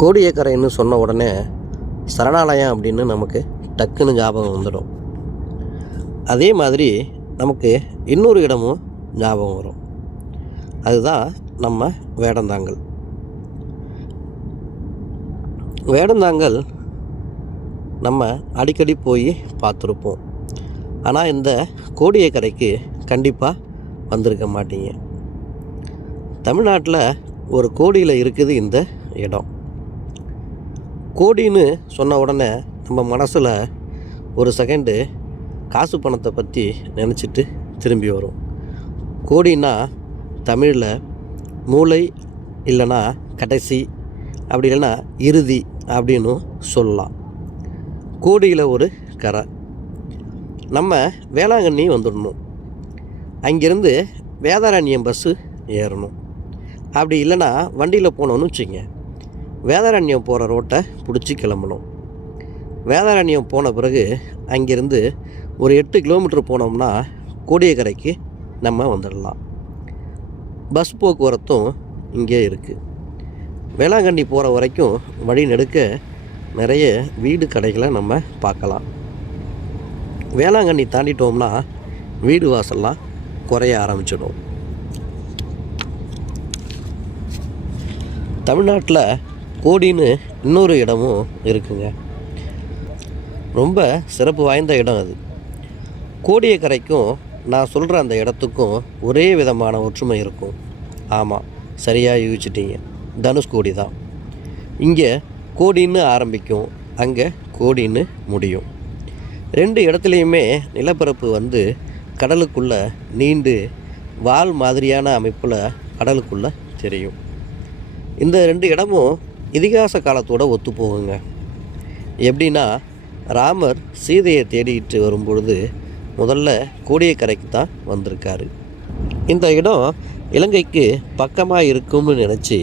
கோடியக்கரைன்னு சொன்ன உடனே சரணாலயம் அப்படின்னு நமக்கு டக்குன்னு ஞாபகம் வந்துடும். அதே மாதிரி நமக்கு இன்னொரு இடமும் ஞாபகம் வரும். அதுதான் நம்ம வேடந்தாங்கல். வேடந்தாங்கல் நம்ம அடிக்கடி போய் பார்த்துருப்போம். ஆனால் இந்த கோடியக்கரைக்கு கண்டிப்பாக வந்திருக்க மாட்டீங்க. தமிழ்நாட்டில் ஒரு கோடியில் இருக்குது இந்த இடம். கோடின்னு சொன்ன உடனே நம்ம மனசில் ஒரு செகண்டு காசு பணத்தை பற்றி நினச்சிட்டு திரும்பி வரும். கோடின்னா தமிழில் மூளை இல்லைன்னா கடைசி அப்படி இல்லைன்னா இறுதி அப்படின்னு சொல்லலாம். கோடியில் ஒரு கரை. நம்ம வேளாங்கண்ணி வந்துடணும். அங்கேருந்து வேதாரண்யம் பஸ்ஸு ஏறணும். அப்படி இல்லைன்னா வண்டியில் போனோன்னு வச்சுங்க வேதாரண்யம் போகிற ரோட்டை பிடிச்சி கிளம்பணும். வேதாரண்யம் போன பிறகு அங்கேருந்து ஒரு எட்டு கிலோமீட்டர் போனோம்னா கோடியக்கரைக்கு நம்ம வந்துடலாம். பஸ் போக்குவரத்தும் இங்கே இருக்குது வேளாங்கண்ணி போகிற வரைக்கும் வழி நெடுக்க நிறைய வீடு கடைகளை நம்ம பார்க்கலாம். வேளாங்கண்ணி தாண்டிட்டோம்னா வீடு வாசல்லாம் குறைய ஆரம்பிச்சிடும். தமிழ்நாட்டில் கோடின்னு இன்னொரு இடமும் இருக்குங்க. ரொம்ப சிறப்பு வாய்ந்த இடம் அது. கோடியக்கரைக்கும் நான் சொல்கிற அந்த இடத்துக்கும் ஒரே விதமான ஒற்றுமை இருக்கும். ஆமாம் சரியாக யூகிச்சிட்டீங்க. தனுஷ்கோடி தான். இங்கே கோடின்னு ஆரம்பிக்கும் அங்கே கோடின்னு முடியும். ரெண்டு இடத்துலையுமே நிலப்பரப்பு வந்து கடலுக்குள்ளே நீண்டு வால் மாதிரியான அமைப்பில் கடலுக்குள்ளே தெரியும். இந்த ரெண்டு இடமும் இதிகாச காலத்தோட ஒத்து போகுங்க எப்படின்னா ராமர் சீதையை தேடிட்டு வரும்பொழுது முதல்ல கோடியக்கரைக்கு தான் வந்திருக்காரு. இந்த இடம் இலங்கைக்கு பக்கமாக இருக்கும்னு நினச்சி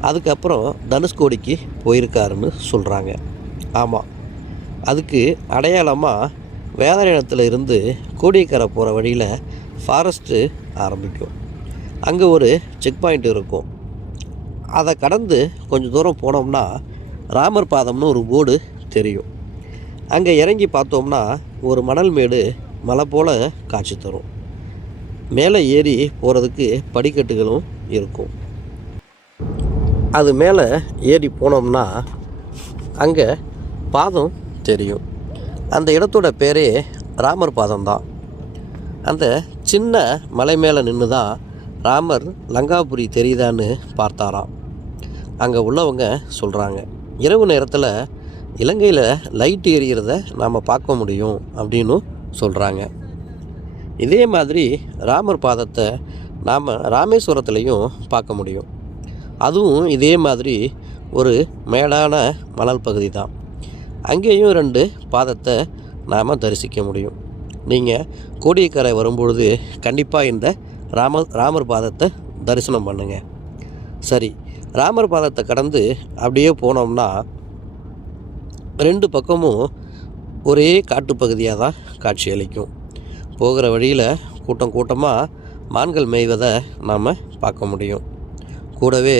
அதுக்கப்புறம் தனுஷ்கோடிக்கு போயிருக்காருன்னு சொல்கிறாங்க ஆமாம் அதுக்கு அடையாளமாக வேதாரண்யத்தில் இருந்து கோடியக்கரை போகிற வழியில் ஃபாரஸ்ட்டு ஆரம்பிக்கும். அங்கே ஒரு செக் பாயிண்ட் இருக்கும். அதை கடந்து கொஞ்சம் தூரம் போனோம்னா ராமர் பாதம்னு ஒரு போர்டு தெரியும். அங்கே இறங்கி பார்த்தோம்னா ஒரு மணல் மேடு மலை போல் காட்சி தரும். மேலே ஏறி போகிறதுக்கு படிக்கட்டுகளும் இருக்கும். அது மேலே ஏறி போனோம்னா அங்கே பாதம் தெரியும். அந்த இடத்தோட பேரே ராமர் பாதம் தான் அந்த சின்ன மலை மேலே நின்று தான் ராமர் லங்காபுரி தெரியுதான்னு பார்த்தாராம். அங்கே உள்ளவங்க சொல்கிறாங்க இரவு நேரத்தில் இலங்கையில் லைட் எரியறத நாம் பார்க்க முடியும் அப்படின்னு சொல்கிறாங்க இதே மாதிரி ராமர் பாதத்தை நாம் ராமேஸ்வரத்துலேயும் பார்க்க முடியும். அதுவும் இதே மாதிரி ஒரு மேடான மணல் பகுதி தான் அங்கேயும் ரெண்டு பாதத்தை நாம் தரிசிக்க முடியும். நீங்கள் கோடியக்கரை வரும்பொழுது கண்டிப்பாக இந்த ராம ராமர் பாதத்தை தரிசனம் பண்ணுங்கள் சரி ராமர் பாதத்தை கடந்து அப்படியே போனோம்னா ரெண்டு பக்கமும் ஒரே காட்டுப்பகுதியாக தான் காட்சியளிக்கும் போகிற வழியில் கூட்டம் கூட்டமாக மான்கள் மேய்வதை நாம் பார்க்க முடியும். கூடவே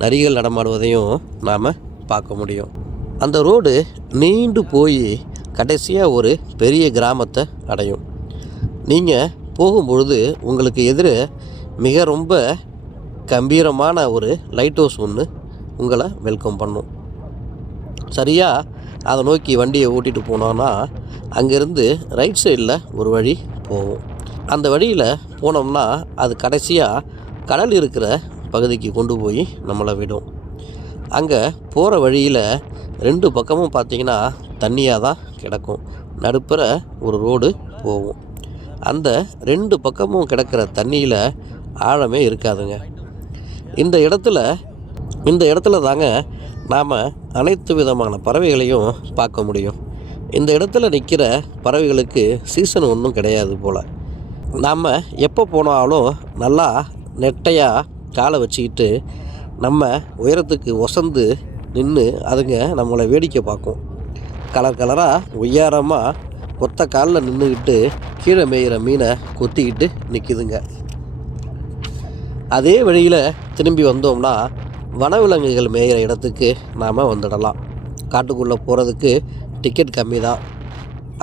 நரிகள் நடமாடுவதையும் நாம் பார்க்க முடியும். அந்த ரோடு நீண்டு போய் கடைசியாக ஒரு பெரிய கிராமத்தை அடையும். நீங்கள் போகும்பொழுது உங்களுக்கு எதிர மிக ரொம்ப கம்பீரமான ஒரு லைட் ஹவுஸ் ஒன்று உங்களை வெல்கம் பண்ணும். சரியாக அதை நோக்கி வண்டியை ஓட்டிகிட்டு போனோன்னா அங்கேருந்து ரைட் சைடில் ஒரு வழி போகும். அந்த வழியில் போனோம்னா அது கடைசியாக கடல் இருக்கிற பகுதிக்கு கொண்டு போய் நம்மளை விடும். அங்கே போகிற வழியில் ரெண்டு பக்கமும் பார்த்திங்கன்னா தண்ணியாக தான் கிடக்கும். நடுப்புற ஒரு ரோடு போகும். அந்த ரெண்டு பக்கமும் கிடக்கிற தண்ணியில் ஆழமே இருக்காதுங்க. இந்த இடத்துல இந்த இடத்துல தாங்க நாம் அனைத்து விதமான பறவைகளையும் பார்க்க முடியும். இந்த இடத்துல நிற்கிற பறவைகளுக்கு சீசன் ஒன்றும் கிடையாது போல். நாம் எப்போ போனாலும் நல்லா நெட்டையாக காலை வச்சுக்கிட்டு நம்ம உயரத்துக்கு ஒசந்து நின்று அதுங்க நம்மளை வேடிக்கை பார்க்கும். கலர் கலராக உயரமாக ஒத்த காலில் நின்றுக்கிட்டு கீழே மேயிற மீனை கொத்திக்கிட்டு நிற்கிதுங்க அதே வழியில் திரும்பி வந்தோம்னா வனவிலங்குகள் மேயிற இடத்துக்கு நாம் வந்துடலாம். காட்டுக்குள்ளே போகிறதுக்கு டிக்கெட் கம்மி தான்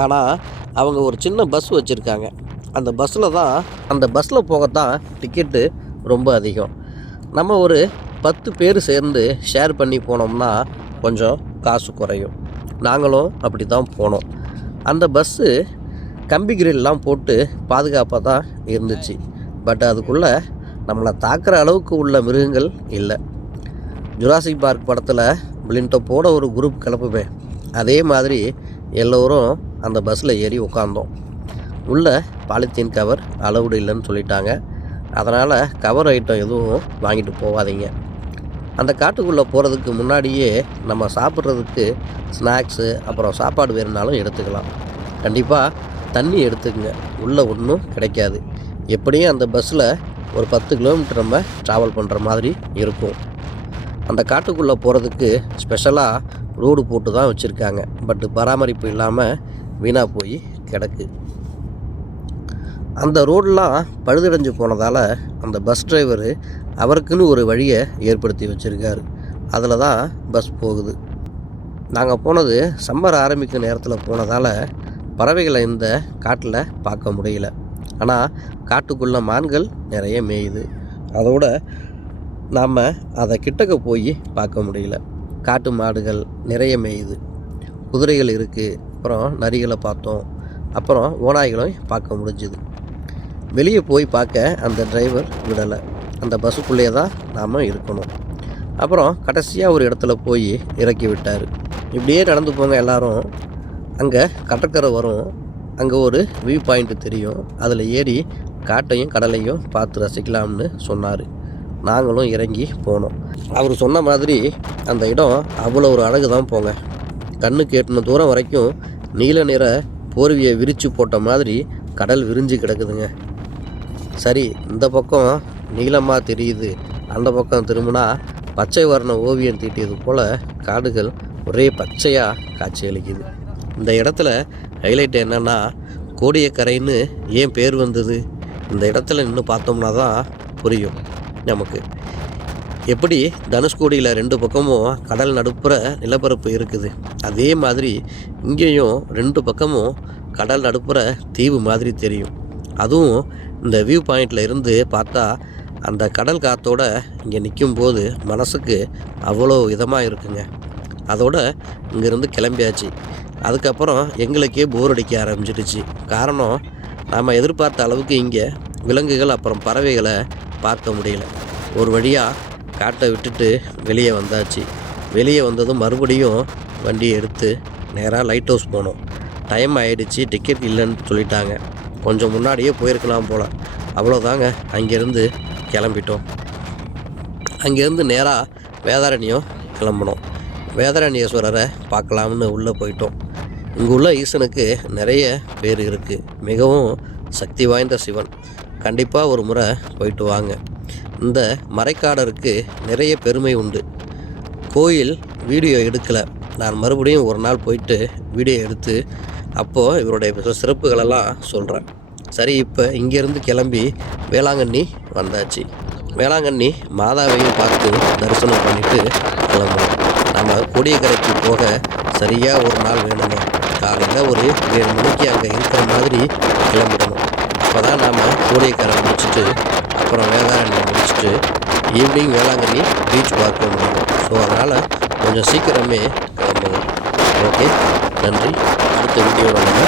ஆனால் அவங்க ஒரு சின்ன பஸ் வச்சுருக்காங்க. அந்த பஸ்ஸில் தான் அந்த பஸ்ஸில் போகத்தான் டிக்கெட்டு ரொம்ப அதிகம். நம்ம ஒரு பத்து பேர் சேர்ந்து ஷேர் பண்ணி போனோம்னா கொஞ்சம் காசு குறையும். நாங்களும் அப்படி தான் போனோம். அந்த பஸ்ஸு கம்பி கிரில்லாம் போட்டு பாதுகாப்பாக தான் இருந்துச்சு. பட் அதுக்குள்ளே நம்மளை தாக்குற அளவுக்கு உள்ள மிருகங்கள் இல்லை. ஜுராசிக் பார்க் படத்தில் பிளின்ட்டப்போட ஒரு குரூப் கிளப்புமே அதே மாதிரி எல்லோரும் அந்த பஸ்ஸில் ஏறி உட்காந்தோம் உள்ள பாலித்தீன் கவர் அளவுடு இல்லைன்னு சொல்லிட்டாங்க. அதனால் கவர் ஐட்டம் எதுவும் வாங்கிட்டு போகாதீங்க. அந்த காட்டுக்குள்ளே போகிறதுக்கு முன்னாடியே நம்ம சாப்பிட்றதுக்கு ஸ்நாக்ஸு அப்புறம் சாப்பாடு வேணுனாலும் எடுத்துக்கலாம். கண்டிப்பாக தண்ணி எடுத்துக்கங்க. உள்ளே ஒன்றும் கிடைக்காது. எப்படியும் அந்த பஸ்ஸில் ஒரு பத்து கிலோமீட்டர் நம்ம ட்ராவல் பண்ணுற மாதிரி இருக்கும். அந்த காட்டுக்குள்ளே போகிறதுக்கு ஸ்பெஷலாக ரோடு போட்டு தான் வச்சுருக்காங்க. பட் பராமரிப்பு இல்லாமல் வீணாக போய் கிடக்கு. அந்த ரோடெலாம் பழுதடைஞ்சு போனதால் அந்த பஸ் டிரைவர் அவருக்குன்னு ஒரு வழியை ஏற்படுத்தி வச்சுருக்காரு. அதில் தான் பஸ் போகுது. நாங்கள் போனது சம்மர் ஆரம்பிக்கும் நேரத்தில் போனதால் பறவைகளை இந்த காட்டில் பார்க்க முடியல. ஆனால் காட்டுக்குள்ளே மான்கள் நிறைய மேயுது. அதோட நாம் அதை கிட்டக்க போய் பார்க்க முடியல. காட்டு மாடுகள் நிறைய மேயுது. குதிரைகள் இருக்குது அப்புறம் நரிகளை பார்த்தோம். அப்புறம் ஓநாய்களும் பார்க்க முடிஞ்சுது. வெளியே போய் பார்க்க அந்த டிரைவர் விடலை. அந்த பஸ்ஸுக்குள்ளேயே தான் நாம் இருக்கணும். அப்புறம் கடைசியாக ஒரு இடத்துல போய் இறக்கி விட்டார். இப்படியே நடந்து போங்க எல்லாரும். அங்கே கடற்கரை வரும். அங்கே ஒரு வியூ பாயிண்ட் தெரியும். அதில் ஏறி காட்டையும் கடலையும் பார்த்து ரசிக்கலாம்னு சொன்னார். நாங்களும் இறங்கி போனோம். அவர் சொன்ன மாதிரி அந்த இடம் அவ்வளோ ஒரு அழகு தான் போங்க. கண்ணுக்கு எட்டின தூரம் வரைக்கும் நீல நிற போர்வியை விரித்து போட்ட மாதிரி கடல் விரிஞ்சு கிடக்குதுங்க. சரி இந்த பக்கம் நீளமாக தெரியுது. அந்த பக்கம் திரும்பினா பச்சை வர்ண ஓவியம் தீட்டியது போல் காடுகள் ஒரே பச்சையாக காட்சியளிக்குது இந்த இடத்துல ஹைலைட் என்னென்னா கோடியக்கரைன்னு ஏன் பேர் வந்தது? இந்த இடத்துல நின்று பார்த்தோம்னா தான் புரியும் நமக்கு. எப்படி தனுஷ்கோடியில் ரெண்டு பக்கமும் கடல் நடுப்புற நிலப்பரப்பு இருக்குது. அதே மாதிரி இங்கேயும் ரெண்டு பக்கமும் கடல் நடுப்புற தீவு மாதிரி தெரியும். அதுவும் இந்த வியூ பாயிண்டில் இருந்து பார்த்தா அந்த கடல் காத்தோட இங்கே நிற்கும்போது மனசுக்கு அவ்வளோ இதமாக இருக்குங்க. அதோட இங்கேருந்து கிளம்பியாச்சு. அதுக்கப்புறம் எங்களுக்கே போர் அடிக்க ஆரம்பிச்சிடுச்சு. காரணம் நாம் எதிர்பார்த்த அளவுக்கு இங்கே விலங்குகள் அப்புறம் பறவைகளை பார்க்க முடியல. ஒரு வழியாக காட்டை விட்டுட்டு வெளியே வந்தாச்சு. வெளியே வந்ததும் மறுபடியும் வண்டியை எடுத்து நேராக லைட் ஹவுஸ் போனோம். டைம் ஆகிடுச்சு டிக்கெட் இல்லைன்னு சொல்லிட்டாங்க. கொஞ்சம் முன்னாடியே போயிருக்கலாம் போல். அவ்வளோதாங்க அங்கேருந்து கிளம்பிட்டோம். அங்கேருந்து நேராக வேதாரண்யம் கிளம்பினோம். வேதாரண்யேஸ்வரரை பார்க்கலாம்னு உள்ளே போயிட்டோம். இங்கே உள்ள ஈசனுக்கு நிறைய பேர் இருக்குது மிகவும் சக்தி வாய்ந்த சிவன். கண்டிப்பாக ஒரு முறை போயிட்டு வாங்க. இந்த மறைக்காடருக்கு நிறைய பெருமை உண்டு. கோயில் வீடியோ எடுக்கலை. நான் மறுபடியும் ஒரு நாள் போயிட்டு வீடியோ எடுத்து அப்போது இவருடைய சிறப்புகளெல்லாம் சொல்கிறேன் சரி இப்போ இங்கேருந்து கிளம்பி வேளாங்கண்ணி வந்தாச்சு. வேளாங்கண்ணி மாதாவையும் பார்த்து தரிசனம் பண்ணிவிட்டு கிளம்புறோம் கோடியக்கரைக்கு போக சரியாக ஒரு நாள் வேணுங்க காலையில் ஒரு ஏழு மணிக்கு அங்கே இருக்கிற மாதிரி கிளம்பிடணும். அப்போ தான் நாம் கோடியக்கரை முடிச்சுட்டு அப்புறம் வேதாரண்யம் முடிச்சுட்டு ஈவினிங் வேளாங்கண்ணி பீச் பார்க்க முடியும். ஸோ அதனால் கொஞ்சம் சீக்கிரமே கிளம்புங்க. ஓகே நன்றி. அடுத்த வீடியோவில் நம்ம